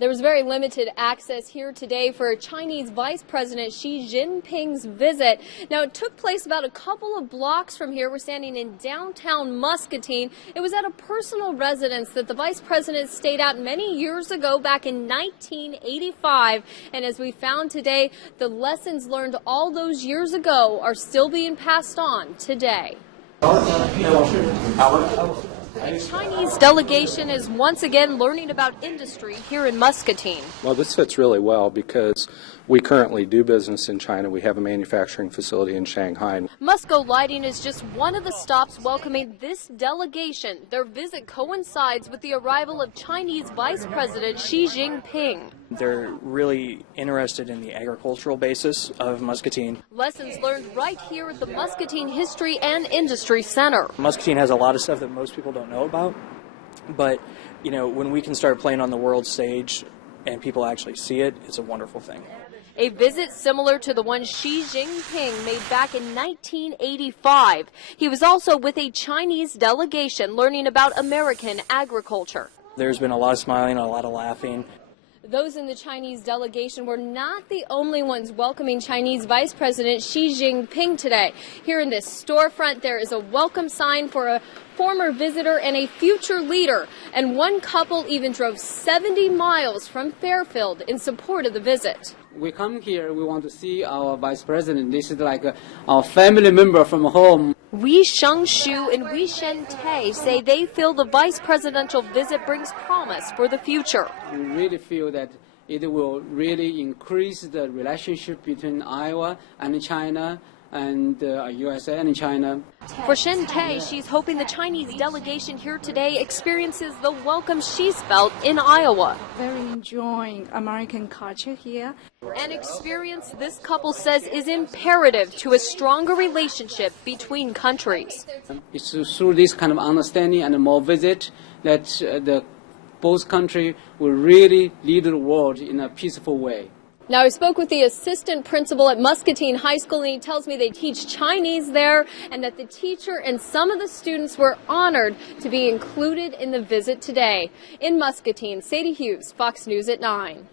There was very limited access here today for Chinese Vice President Xi Jinping's visit. Now, it took place about a couple of blocks from here. We're standing in downtown Muscatine. It was at a personal residence that the Vice President stayed at many years ago, back in 1985. And as we found today, the lessons learned all those years ago are still being passed on today. A Chinese delegation is once again learning about industry here in Muscatine. Well, this fits really well because we currently do business in China. We have a manufacturing facility in Shanghai. Musco Lighting is just one of the stops welcoming this delegation. Their visit coincides with the arrival of Chinese Vice President Xi Jinping. They're really interested in the agricultural basis of Muscatine. Lessons learned right here at the Muscatine History and Industry Center. Muscatine has a lot of stuff that most people don't know about, but you know, when we can start playing on the world stage and people actually see it, it's a wonderful thing. A visit similar to the one Xi Jinping made back in 1985. He was also with a Chinese delegation learning about American agriculture. There's been a lot of smiling, a lot of laughing. Those in the Chinese delegation were not the only ones welcoming Chinese Vice President Xi Jinping today. Here in this storefront, there is a welcome sign for a former visitor and a future leader. And one couple even drove 70 miles from Fairfield in support of the visit. We come here, we want to see our Vice President. This is like our family member from home. Wei Shengshu and Wei Shente say they feel the vice presidential visit brings promise for the future. We really feel that it will really increase the relationship between Iowa and China and USA and China. For Shente, she's hoping the Chinese delegation here today experiences the welcome she's felt in Iowa. Very enjoying American culture here. An experience this couple says is imperative to a stronger relationship between countries. It's through this kind of understanding and more visit that both countries will really lead the world in a peaceful way. Now, I spoke with the assistant principal at Muscatine High School, and he tells me they teach Chinese there and that the teacher and some of the students were honored to be included in the visit today. In Muscatine, Sadie Hughes, Fox News at 9.